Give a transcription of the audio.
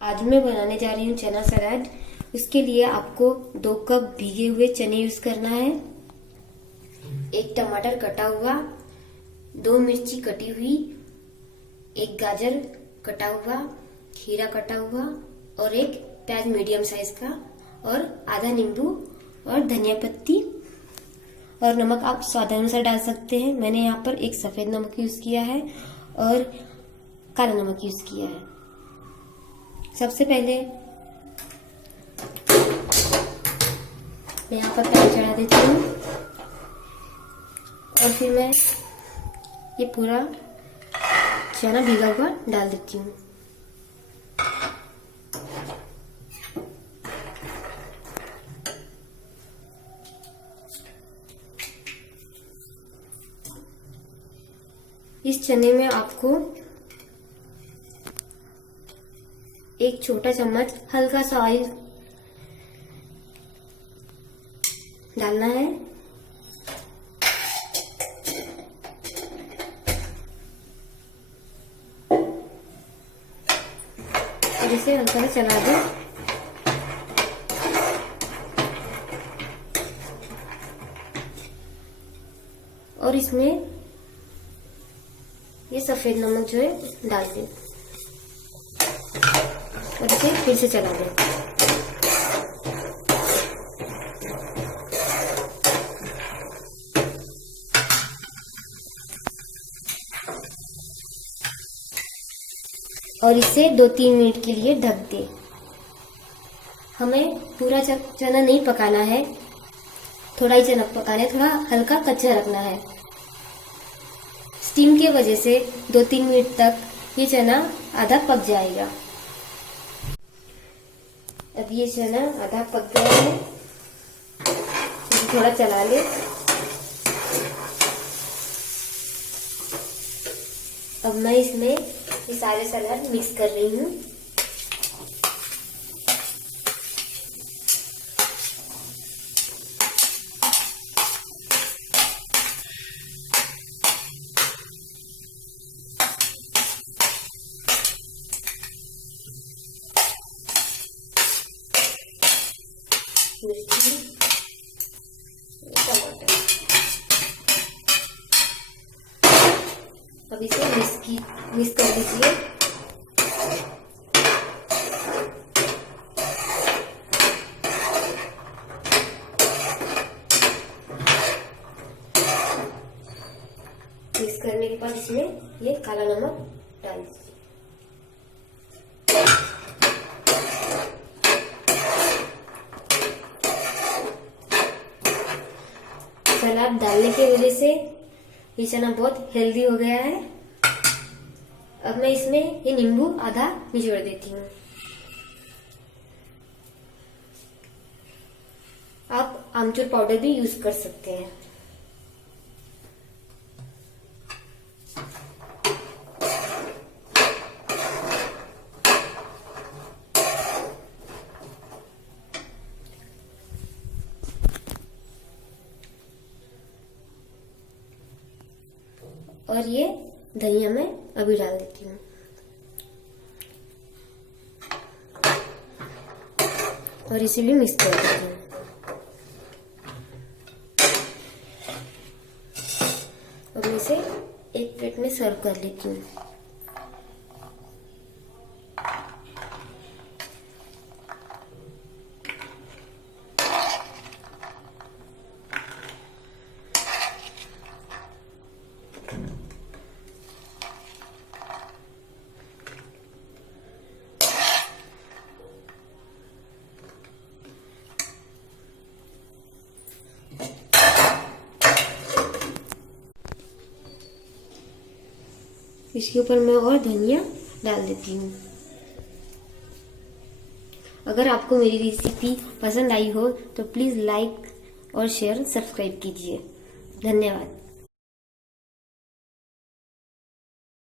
आज मैं बनाने जा रही हूँ चना सलाद। उसके लिए आपको 2 कप भीगे हुए चने यूज करना है, 1 टमाटर कटा हुआ, 2 मिर्ची कटी हुई, 1 गाजर कटा हुआ, खीरा कटा हुआ और 1 प्याज मीडियम साइज का और आधा नींबू और धनिया पत्ती और नमक आप स्वादानुसार डाल सकते हैं। मैंने यहाँ पर 1 सफेद नमक यूज किया है और काला नमक यूज किया है। सबसे पहले मैं यहाँ पर पैन चढ़ा देती हूँ और फिर मैं ये पूरा चना भीगा हुआ डाल देती हूँ। इस चने में आपको 1 छोटा चम्मच हल्का सा ऑयल डालना है और इसे हल्का सा चला दें। और इसमें ये सफेद नमक जो है डाल दें और इसे फिर से चला दें। और इसे 2-3 मिनट के लिए ढक दें। हमें पूरा चना नहीं पकाना है, थोड़ा ही चना पकाना है, थोड़ा हल्का कच्चा रखना है। स्टीम की वजह से 2-3 मिनट तक ये चना आधा पक जाएगा। अब ये चना आधा पक गया है, इसे थोड़ा चला ले। अब मैं इसमें ये सारे सलाद मिक्स कर रही हूँ। मिर्ची, टमाटर, अब इसे मिक्स कर दीजिए। मिक्स करने के बाद इसमें ये काला नमक डाल दीजिए। सलाद डालने की वजह से ये चना बहुत हेल्दी हो गया है। अब मैं इसमें ये नींबू आधा निचोड़ देती हूँ। आप आमचूर पाउडर भी यूज कर सकते हैं। और ये धनिया मैं अभी डाल देती हूँ और इसे भी मिक्स कर देती हूँ। अब इसे एक प्लेट में सर्व कर लेती हूँ। इसके ऊपर मैं और धनिया डाल देती हूँ। अगर आपको मेरी रेसिपी पसंद आई हो तो प्लीज़ लाइक और शेयर सब्सक्राइब कीजिए। धन्यवाद।